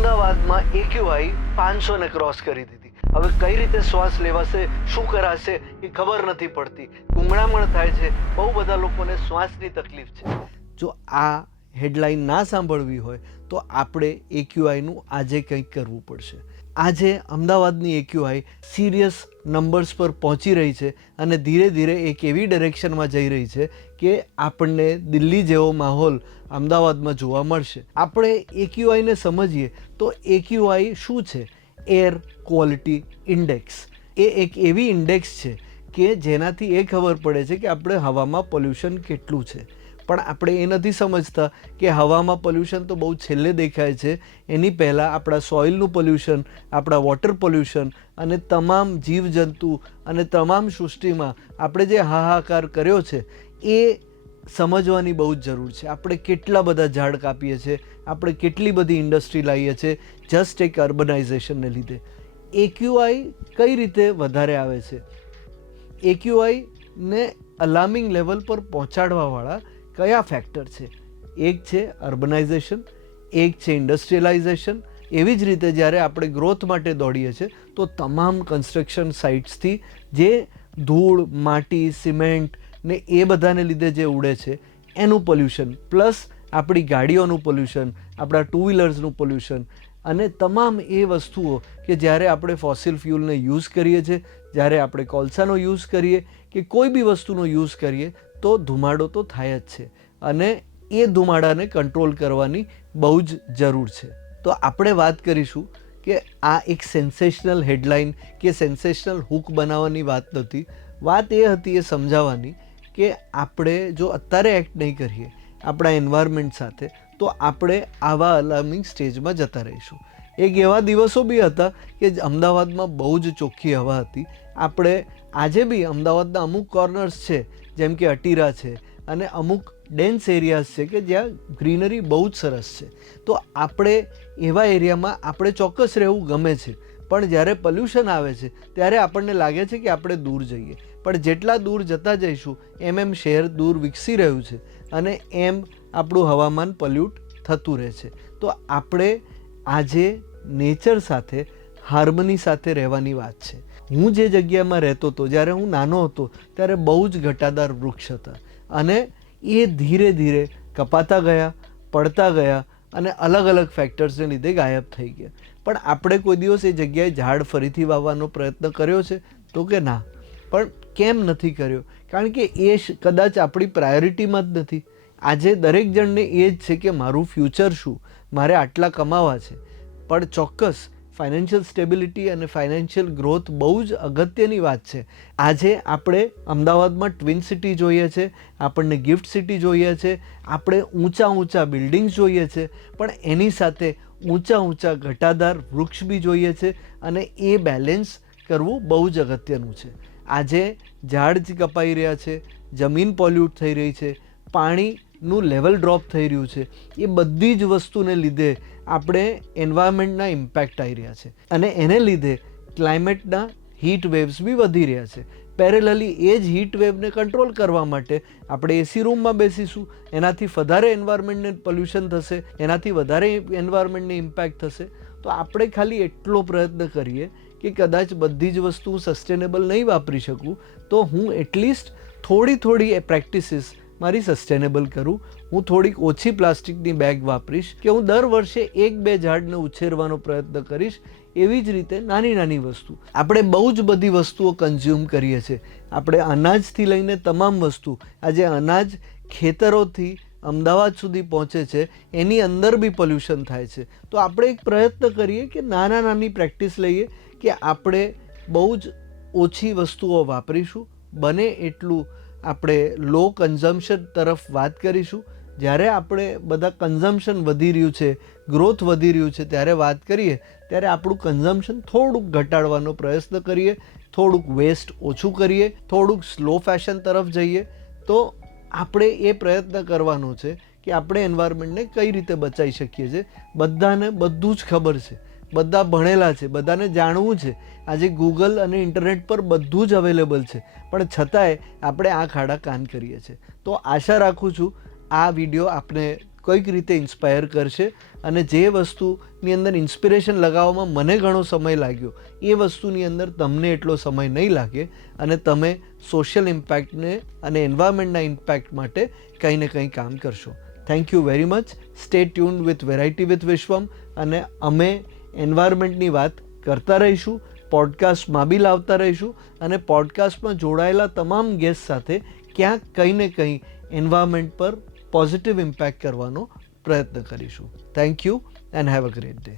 અમદાવાદમાં એક્યુઆઈ 500 ને ક્રોસ કરી દીધી. હવે કઈ રીતે શ્વાસ લેવાશે, શું કરાશે એ ખબર નથી પડતી. ગૂંગળામણ થાય છે, બહુ બધા લોકોને શ્વાસની તકલીફ છે. જો આ હેડલાઇન ના સાંભળવી હોય તો આપણે એક્યુઆઈનું આજે કંઈક કરવું પડશે. આજે અમદાવાદની એક્યુઆઈ સિરિયસ નંબર્સ પર પહોંચી રહી છે અને ધીરે ધીરે એક એવી ડિરેક્શનમાં જઈ રહી છે કે આપણને દિલ્હી જેવો માહોલ અમદાવાદમાં જોવા મળશે. આપણે એક્યુઆઈને સમજીએ તો એક્યુઆઈ શું છે? Air quality index. એ એક એવી ઇન્ડેક્સ છે કે જેનાથી એ ખબર પડે છે કે આપણે હવામાં પોલ્યુશન કેટલું છે. પણ આપણે એ નથી સમજતા કે હવામાં પોલ્યુશન તો બહુ છેલ્લે દેખાય છે. એની પહેલાં આપણા સોઇલનું પોલ્યુશન, આપણા વોટર પોલ્યુશન અને તમામ જીવજંતુ અને તમામ સૃષ્ટિમાં આપણે જે હાહાકાર કર્યો છે એ સમજવાની બહુ જ જરૂર છે. આપણે કેટલા બધા ઝાડ કાપીએ છીએ, આપણે કેટલી બધી ઇન્ડસ્ટ્રી લાવીએ છીએ જસ્ટ એક અર્બનાઇઝેશનને લીધે. એક્યુઆઈ કઈ રીતે વધારે આવે છે? એક્યુઆઈને અલાર્મિંગ લેવલ પર પહોંચાડવાવાળા કયા ફેક્ટર છે? એક છે અર્બનાઇઝેશન, એક છે ઇન્ડસ્ટ્રીયલાઇઝેશન. એવી જ રીતે જ્યારે આપણે ગ્રોથ માટે દોડીએ છીએ તો તમામ કન્સ્ટ્રક્શન સાઇટ્સથી જે ધૂળ, માટી, સિમેન્ટ ને એ બધાને લીધે જે ઉડે છે એનું પોલ્યુશન, પ્લસ આપણી ગાડીઓનું પોલ્યુશન, આપણા ટુ વ્હીલર્સનું પોલ્યુશન અને તમામ એ વસ્તુઓ કે જ્યારે આપણે ફોસિલ ફ્યુલને યુઝ કરીએ છીએ, જ્યારે આપણે કોલસાનો યુઝ કરીએ કે કોઈ બી વસ્તુનો યુઝ કરીએ તો ધુમાડો તો થાય જ છે અને એ ધુમાડાને કંટ્રોલ કરવાની બહુ જ જરૂર છે. તો આપણે વાત કરીશું કે આ એક સેન્સેશનલ હેડલાઇન કે સેન્સેશનલ હૂક બનાવવાની વાત નથી. વાત એ હતી એ સમજાવવાની કે આપણે જો અત્યારે એક્ટ નહીં કરીએ આપણા એન્વાયરમેન્ટ સાથે તો આપણે આવા અલાર્મિંગ સ્ટેજમાં જતા રહીશું. એક એવા દિવસો બી હતા કે અમદાવાદમાં બહુ જ ચોખ્ખી હવા હતી. આપણે આજે બી અમદાવાદના અમુક કોર્નર્સ છે જેમ કે અટીરા છે અને અમુક ડેન્સ એરિયાઝ છે કે જ્યાં ગ્રીનરી બહુ જ સરસ છે. તો આપણે એવા એરિયામાં આપણે ચોક્કસ રહેવું ગમે છે. પણ જ્યારે પોલ્યુશન આવે છે ત્યારે આપણને લાગે છે કે આપણે દૂર જઈએ. પણ જેટલા દૂર જતા જઈશું એમ શહેર દૂર વિકસી રહ્યું છે અને એમ આપણું હવામાન પોલ્યુટ થતું રહે છે. તો આપણે આજે નેચર સાથે હાર્મની સાથે રહેવાની વાત છે. હું જે જગ્યામાં રહેતો હતો જ્યારે હું નાનો હતો ત્યારે બહુ જ ઘટાદાર વૃક્ષ હતા અને એ ધીરે ધીરે કપાતા ગયા, પડતા ગયા અને અલગ અલગ ફેક્ટર્સને લીધે ગાયબ થઈ ગયા. પણ આપણે કોઈ દિવસ એ જગ્યાએ ઝાડ ફરીથી વાવવાનો પ્રયત્ન કર્યો છે? તો કે ના. પણ કેમ નથી કર્યો? કારણ કે એ કદાચ આપણી પ્રાયોરિટીમાં જ નથી. આજે દરેક જણને એ જ છે કે મારું ફ્યુચર શું, મારે આટલા કમાવા છે. પણ ચોક્કસ ફાઇનાન્શિયલ સ્ટેબિલિટી અને ફાઇનાન્શિયલ ગ્રોથ બહુ જ અગત્યની વાત છે. આજે આપણે અમદાવાદમાં ટ્વિન સિટી જોઈએ છે, આપણને ગિફ્ટ સિટી જોઈએ છે, આપણે ઊંચા ઊંચા બિલ્ડિંગ્સ જોઈએ છે, પણ એની સાથે ઊંચા ઊંચા ઘટાદાર વૃક્ષ બી જોઈએ છે અને એ બેલેન્સ કરવું બહુ જ અગત્યનું છે. આજે ઝાડ જ કપાઈ રહ્યા છે, જમીન પોલ્યુટ થઈ રહી છે, પાણીનું લેવલ ડ્રોપ થઈ રહ્યું છે. એ બધી જ વસ્તુને લીધે આપણે એન્વાયરમેન્ટના ઇમ્પેક્ટ આવી રહ્યા છે અને એને લીધે ક્લાઇમેટના હીટ વેવ્સ બી વધી રહ્યા છે. પેરેલલી એ જ હીટ વેવને કંટ્રોલ કરવા માટે આપણે એસી રૂમમાં બેસીશું, એનાથી વધારે એન્વાયરમેન્ટને પોલ્યુશન થશે, એનાથી વધારે એન્વાયરમેન્ટને ઇમ્પેક્ટ થશે. તો આપણે ખાલી એટલો પ્રયત્ન કરીએ કે કદાચ બધી જ વસ્તુ સસ્ટેનેબલ નહીં વાપરી શકું તો હું એટલીસ્ટ થોડી પ્રેક્ટિસીસ મારી સસ્ટેનેબલ કરું. હું થોડીક ઓછી પ્લાસ્ટિકની બેગ વાપરીશ કે હું દર વર્ષે 1-2 ઝાડને ઉછેરવાનો પ્રયત્ન કરીશ. એવી જ રીતે નાની નાની વસ્તુ. આપણે બહુ જ બધી વસ્તુઓ કન્ઝ્યુમ કરીએ છીએ. આપણે અનાજથી લઈને તમામ વસ્તુ. આજે અનાજ ખેતરોથી અમદાવાદ સુધી પહોંચે છે, એની અંદર બી પોલ્યુશન થાય છે. તો આપણે એક પ્રયત્ન કરીએ કે નાની પ્રેક્ટિસ લઈએ કે આપણે બહુ જ ઓછી વસ્તુઓ વાપરીશું. બને એટલું આપણે લો કન્ઝમ્પશન તરફ વાત કરીશું. જ્યારે આપણે બધા કન્ઝમ્પશન વધી રહ્યું છે, ગ્રોથ વધી રહ્યું છે ત્યારે વાત કરીએ ત્યારે આપણું કન્ઝમ્પશન થોડુંક ઘટાડવાનો પ્રયત્ન કરીએ, થોડુંક વેસ્ટ ઓછું કરીએ, થોડુંક સ્લો ફેશન તરફ જઈએ. તો આપણે એ પ્રયત્ન કરવાનો છે કે આપણે એન્વાયરમેન્ટને કઈ રીતે બચાવી શકીએ છીએ. બધાને બધું જ ખબર છે, બધા ભણેલા છે, બધાને જાણવું છે. આજે ગૂગલ અને ઇન્ટરનેટ પર બધું જ અવેલેબલ છે, પણ છતાંય આપણે આ ખાડા કાન કરીએ છીએ. તો આશા રાખું છું આ વિડીયો આપને કોઈક રીતે ઇન્સ્પાયર કરશે અને જે વસ્તુની અંદર ઇન્સ્પિરેશન લગાવવામાં મને ઘણો સમય લાગ્યો એ વસ્તુની અંદર તમને એટલો સમય નહીં લાગે અને તમે સોશિયલ ઇમ્પેક્ટને અને એન્વાયરમેન્ટના ઇમ્પેક્ટ માટે કંઈ ને કંઈ કામ કરશો. Thank you very much. Stay tuned with variety with Vishwam. અને અમે એન્વાયરમેન્ટની વાત કરતા રહીશું, પોડકાસ્ટમાં બી લાવતા રહીશું અને પોડકાસ્ટમાં જોડાયેલા તમામ ગેસ્ટ સાથે ક્યાંક કંઈ ને કંઈ એન્વાયરમેન્ટ પર પોઝિટિવ ઇમ્પેક્ટ કરવાનો પ્રયત્ન કરીશું. Thank you and have a great day.